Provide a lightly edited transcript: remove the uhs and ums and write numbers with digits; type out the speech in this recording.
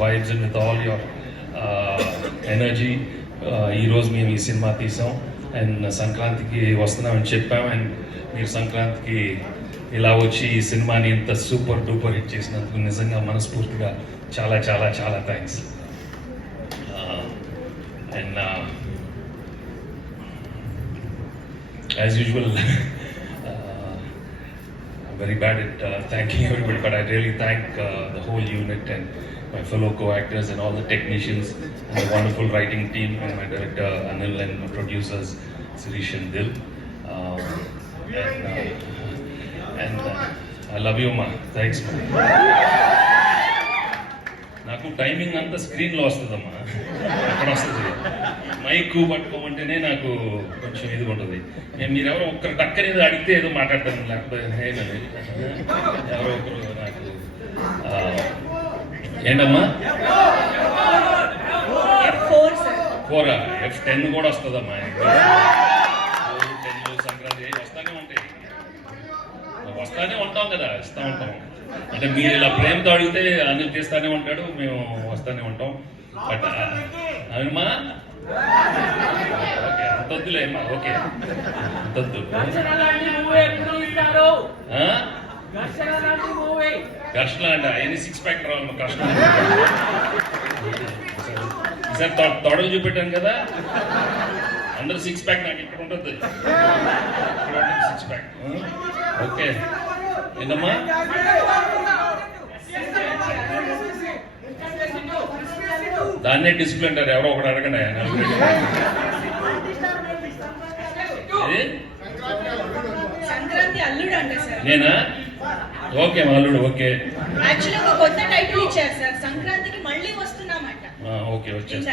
vibes and with all your energy ఈ రోజు మేము ఈ సినిమా తీసాం అండ్ సంక్రాంతికి వస్తున్నామని చెప్పాం అండ్ మీరు సంక్రాంతికి ఇలా వచ్చి ఈ సినిమాని ఇంత సూపర్ డూపర్ హిట్ చేసినందుకు నిజంగా మనస్ఫూర్తిగా చాలా చాలా చాలా thanks and as usual very bad at thanking everybody, but I really thank the whole unit and my fellow co-actors and all the technicians and the wonderful writing team and my director Anil and my producers Sirish and Dil. And I love you, ma. Thanks, ma. నాకు timing అంతా స్క్రీన్లో వస్తుందమ్మా, అక్కడ వస్తుంది. Mic పట్టుకోమంటేనే నాకు కొంచెం ఇదిగా ఉంటుంది. మీరెవరో ఒక్కరు టక్కనేది అడిగితే ఏదో మాట్లాడతాను, లేకపోతే ఎవరో ఒకరు నాకు ఏంటమ్మా ఫోరా F10 కూడా వస్తుందమ్మా. సంక్రాంతి వస్తానే ఉంటాం కదా, ఇస్తూ ఉంటాం. అంటే మీరు ఇలా ప్రేమతో అడిగితే అనిల్ తీస్తానే ఉంటాడు, మేము వస్తానే ఉంటాం. బట్ అవునమ్మా, ఓకే అంతొద్దులే అమ్మా, ఓకే అంతొద్దు. ఘర్షణ అండి అవన్నీ 6 ప్యాక్ రావాలమ్మా. కష్టం ఈసారి తొడలు చూపెట్టాను కదా, అందరూ 6 ప్యాక్ నాకు ఇక్కడ ఉంటుంది, 6 ప్యాక్. ఓకే ఏంటమ్మా, దాన్నే డిసిప్లిన్ అంటారు. ఎవరో ఒకటి అడగండి. నేనా? ఓకే మా అల్లుడు. ఓకే సంక్రాంతికి మళ్ళీ వస్తున్నామంట. ఓకే వచ్చేస్తా.